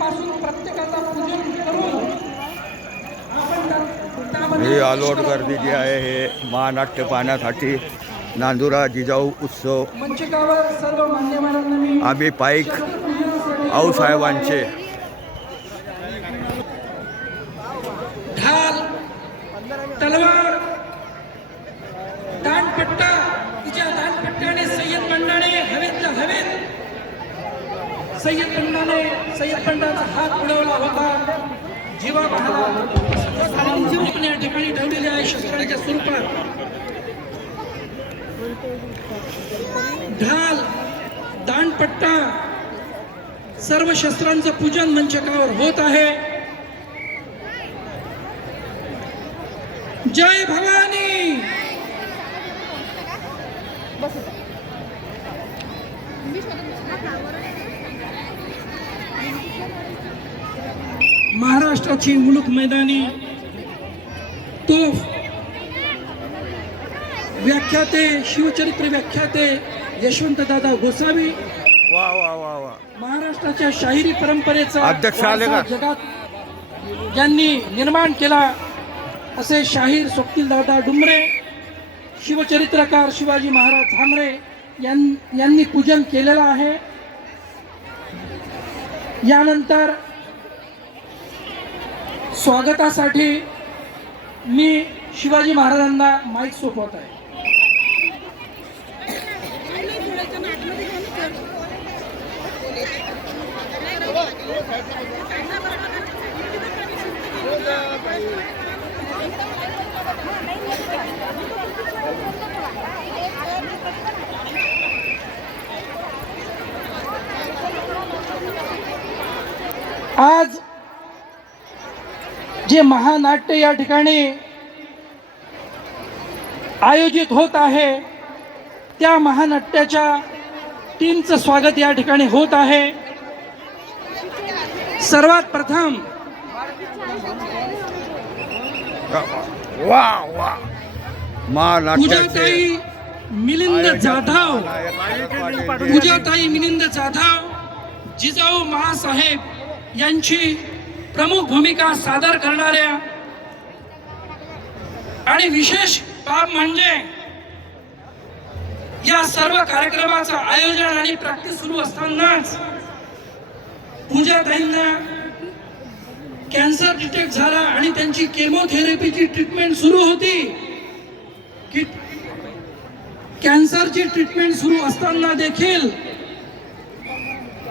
पासून प्रत्येकाचा पूजन करून ही आलोट गर्दी जी आहे हे महानाट्य पाहण्यासाठी नांदुरा जिजाऊ उत्सव मंचकावर सर्व मान्यवरांना मी आम्ही पाईक आऊसाहेबांचे ढाल तलवार दानपट्टा तिच्या दानपट्ट्याने सय्यद बंडाने हवेतला हवेत सय्यद बंडाचा हात उडवला होता जीवा या ठिकाणी ठेवलेले आहे शस्त्रांच्या स्वरूपात ढाल दानपट्टा सर्व शस्त्रांचं पूजन मंचकावर होत आहे। जय भवानी। महाराष्ट्राची मुलुक मैदानी तोफ व्याख्याते शिवचरित्र व्याख्याते यशवंतदादा गोसावी वा वा वा वा महाराष्ट्राच्या शाहिरी परंपरेचा अध्यक्ष आले का? जगात ज्यांनी निर्माण केला असे शाहीर सोपतीलदादा डुमरे शिवचरित्रकार शिवाजी महाराज झांबरे यांनी पूजन केलेलं आहे। यानंतर स्वागतासाठी मी शिवाजी महाराजांना माईक सोपवत आहे। आज जे महानाट्य या ठिकाणी आयोजित होत आहे त्या महानाट्याच्या टीमचं स्वागत या ठिकाणी होत आहे। सर्वात प्रथम वा वा पूजाताई मिलिंद जाधव जिजाऊ महासाहेब यांची प्रमुख भूमिका सादर करणाऱ्या आणि विशेष बाब म्हणजे या सर्व कार्यक्रमाचं आयोजन आणि प्रॅक्टिस सुरू असतानाच पूजाताईंना कॅन्सर डिटेक्ट झाला आणि त्यांची केमोथेरपीची ट्रीटमेंट सुरू होती की कॅन्सरची ट्रीटमेंट सुरू असताना देखील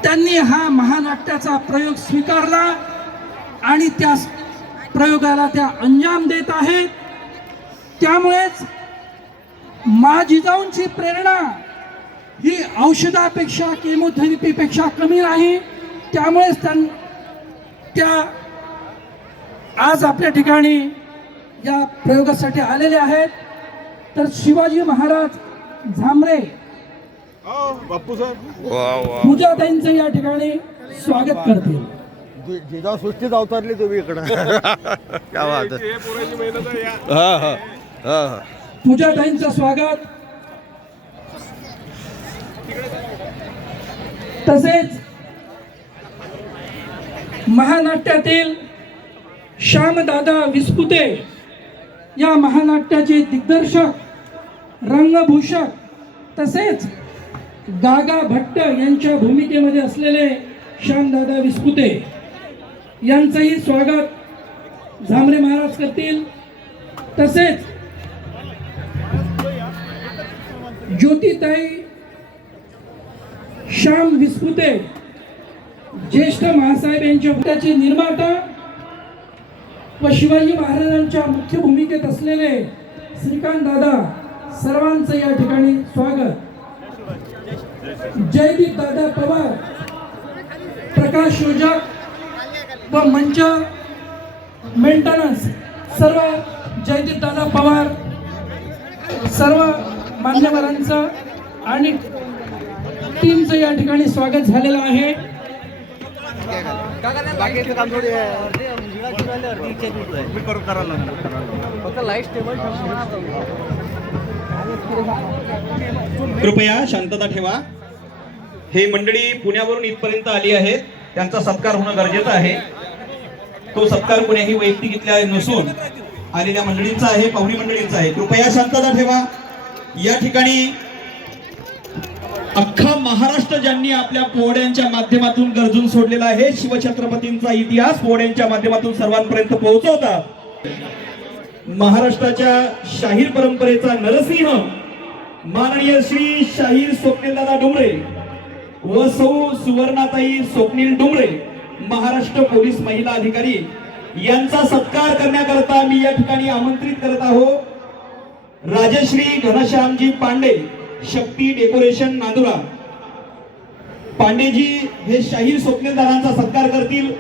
त्यांनी हा महानाट्याचा प्रयोग स्वीकारला आणि त्या प्रयोगाला त्या अंजाम देत आहेत। त्यामुळेच मा जिजाऊंची प्रेरणा ही औषधापेक्षा केमोथेरपीपेक्षा कमी नाही। त्यामुळेच त्या आज आपल्या ठिकाणी या प्रयोगासाठी आलेले आहेत। तर शिवाजी महाराज झांबरे पूजाताईंचं या ठिकाणी स्वागत करतील। जिजाऊ सृष्टीत अवतरली तुम्ही इकडं क्या बात आहे। हा हा हा पूजाताईंचं स्वागत तसेच महानाट्यातील श्यामदादा विस्पुते या महानाट्याचे दिग्दर्शक रंगभूषक तसेच गागा भट्ट यांच्या भूमिकेमध्ये असलेले श्यामदादा विस्पुते यांचंही स्वागत झांबरे महाराज करतील। तसेच ज्योतिताई श्याम विस्पुते ज्येष्ठ महासाहेब यांच्या पुत्राचे निर्माता व शिवाजी महाराजांच्या मुख्य भूमिकेत असलेले श्रीकांत दादा सर्वांचं या ठिकाणी स्वागत। जयदीप दादा पवार प्रकाश योजक व मंच मेंटेनन्स सर्व जयदीप दादा पवार सर्व मान्यवरांचं आणि टीमचं या ठिकाणी स्वागत झालेलं आहे। कृपया शांतता ठेवा। हे मंडळी पुण्यावरून इथपर्यंत आली आहेत त्यांचा सत्कार होणं गरजेचं आहे. तो सत्कार कोण्याही वैयक्तिक इथल्या नसून आलेल्या मंडळींचा आहे, पाहुणी मंडळींचा आहे. कृपया शांतता ठेवा. या ठिकाणी अख्खा महाराष्ट्र ज्यांनी आपल्या पोवाड्यांच्या माध्यमातून गर्जून सोडलेला आहे, शिवछत्रपतींचा इतिहास पोवाड्यांच्या माध्यमातून सर्वांपर्यंत पोहोचवता महाराष्ट्राच्या शाहीर परंपरेचा नरसिंह माननीय श्री शाहीर स्वप्नीलदादा डुमरे व सौ सुवर्णाताई स्वप्नील डुमरे महाराष्ट्र पोलीस महिला अधिकारी यांचा सत्कार करण्याकरता मी या ठिकाणी आमंत्रित करत आहोत. राजश्री घनश्यामजी पांडे, शक्ती डेकोरेशन, नांदुरा. पांडेजी हे शाहीर स्वप्नीलदादांचा सत्कार करतील.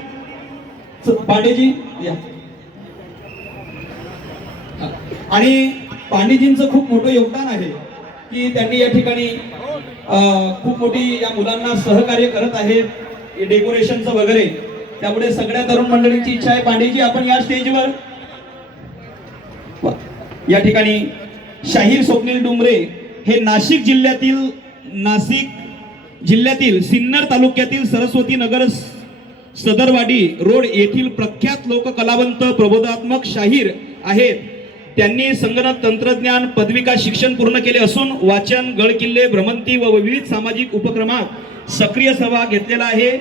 पांडेजी या. आणि पांडेजींचं खूप मोठं योगदान आहे की त्यांनी या ठिकाणी खूप मोठी या मुलांना सहकार्य करत आहेत डेकोरेशनचं वगैरे. त्यामुळे सगळ्या तरुण मंडळींची इच्छा आहे, पांडेजी आपण या स्टेजवर. या ठिकाणी शाहीर स्वप्नील डुमरे हे नाशिक जिल्ह्यातील सिन्नर तालुक्यातील सरस्वती नगर सदरवाडी रोड येथील प्रख्यात लोक कलावंत प्रबोधात्मक शाहीर आहेत. त्यांनी संगणक तंत्रज्ञान पदविका शिक्षण पूर्ण केले असून वाचन, गडकिल्ले, भ्रमंती व विविध सामाजिक उपक्रमात सक्रिय सहभाग घेतलेला आहे.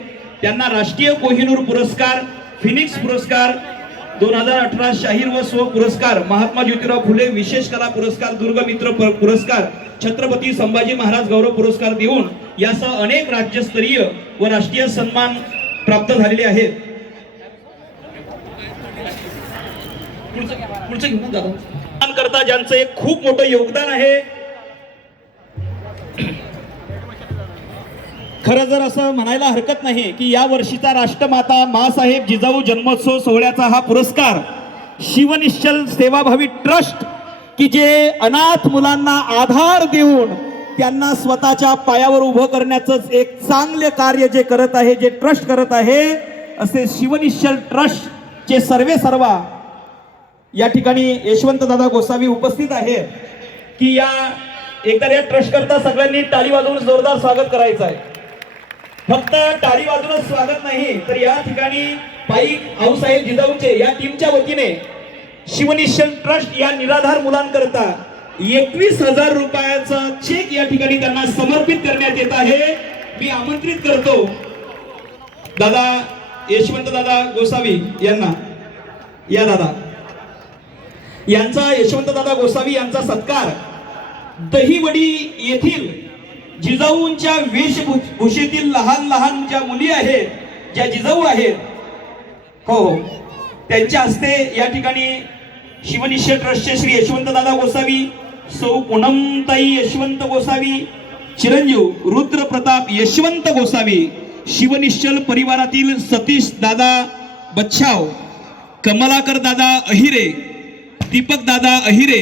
त्यांना राष्ट्रीय कोहिनूर पुरस्कार, फिनिक्स पुरस्कार, 2018 शाहीर व स्व पुरस्कार, महात्मा ज्योतिराव फुले विशेष कला पुरस्कार, दुर्गमित्र पुरस्कार, छत्रपती संभाजी महाराज गौरव पुरस्कार देऊन यासह अनेक राज्यस्तरीय व राष्ट्रीय सन्मान प्राप्त झालेले आहेत. करता ज्यांचं एक खूप मोठं योगदान आहे. खरं जर असं म्हणायला हरकत नाही की या वर्षीचा राष्ट्रमाता माँसाहेब जिजाऊ जन्मोत्सव सोहळ्याचा हा पुरस्कार शिवनिश्चल सेवाभावी ट्रस्ट, की जे अनाथ मुलांना आधार देऊन त्यांना स्वतःच्या पायावर उभं करण्याचं एक चांगले कार्य जे करत आहे, जे ट्रस्ट करत आहे, असे शिवनिश्चल ट्रस्टचे सर्वा या ठिकाणी यशवंत दादा गोसावी उपस्थित आहेत. की या एकदा या ट्रस्ट करता सगळ्यांनी टाळी वाजवून जोरदार स्वागत करायचं आहे. फक्त टाळी वाजवून स्वागत नाही तर या ठिकाणी पाईक आऊसाहेब जिजाऊचे या टीमच्या वतीने शिवनिश्चल ट्रस्ट या निराधार मुलांकरता 21,000 रुपयाचा चेक या ठिकाणी त्यांना समर्पित करण्यात येत आहे. मी आमंत्रित करतो दादा यशवंत दादा गोसावी यांना. या दादा यांचा, यशवंत दादा गोसावी यांचा सत्कार दहिवडी येथील जिजाऊंच्या वेशभूषेतील लहान ज्या मुली आहेत, ज्या जिजाऊ आहेत, हो त्यांच्या हस्ते या ठिकाणी शिवनिश्चय ट्रस्टचे श्री यशवंत दादा गोसावी, सौ पूनमताई यशवंत गोसावी, चिरंजीव रुद्र प्रताप यशवंत गोसावी, शिवनिश्चल परिवारातील सतीश दादा बच्छाव, कमलाकर दादा अहिरे, दीपक दादा अहिरे,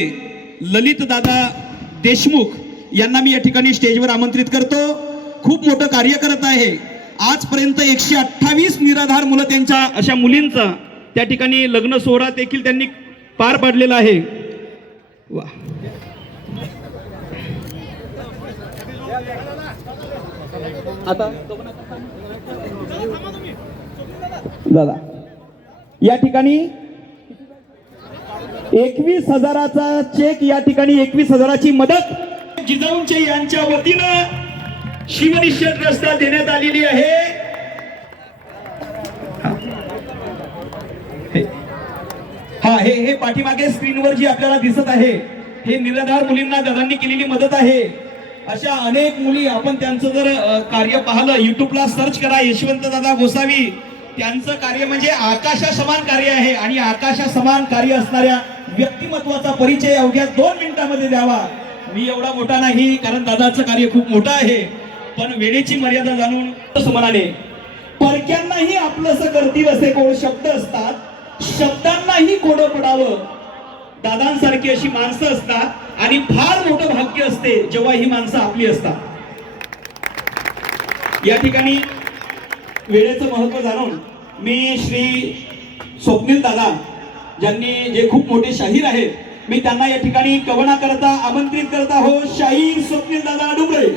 ललित दादा देशमुख यांना मी या ठिकाणी स्टेजवर आमंत्रित करतो. खूप मोठं कार्य करत आहे. आजपर्यंत 128 निराधार मुलं, त्यांच्या अशा मुलींचा त्या ठिकाणी लग्न सोहळा देखील त्यांनी पार पाडलेला आहे. वा. आता दादा या ठिकाणी 21,000चा चेक, या ठिकाणी 21,000ची मदत जिजाऊंचे यांच्या वतीनं शिवनिश्चय ट्रस्टला देण्यात आलेली आहे. हे पाठीमागे स्क्रीनवर जी आपल्याला दिसत आहे, हे निराधार मुलींना दादांनी केलेली मदत आहे. अशा अनेक मुली, आपण त्यांचं जर कार्य पाहिलं, युट्यूबला सर्च करा यशवंत दादा गोसावी, त्यांचं कार्य म्हणजे आकाशा समान कार्य आहे. आणि आकाशा समान कार्य असणाऱ्या व्यक्तिमत्वाचा परिचय अवघ्या 2 मिनिटांमध्ये द्यावा. मी एवढा मोठा नाही, कारण दादाचं कार्य खूप मोठं आहे, पण वेळेची मर्यादा जाणून सुमनाने परक्यांनाही आपलंसं करतील असे कोण शब्द असतात, शब्दांनाही कोडं पडावं, दादांसारखी अशी माणसं असतात. आणि फार मोठं भाग्य असते जेव्हा ही माणसं आपली असतात. या ठिकाणी वेळेचं महत्व जाणून मी श्री स्वप्नील दादा, ज्यांनी जे खूप मोठे शाहीर आहेत, मी त्यांना या ठिकाणी कवना करता आमंत्रित करत आहोत. शाहीर स्वप्नील दादा डुमरे.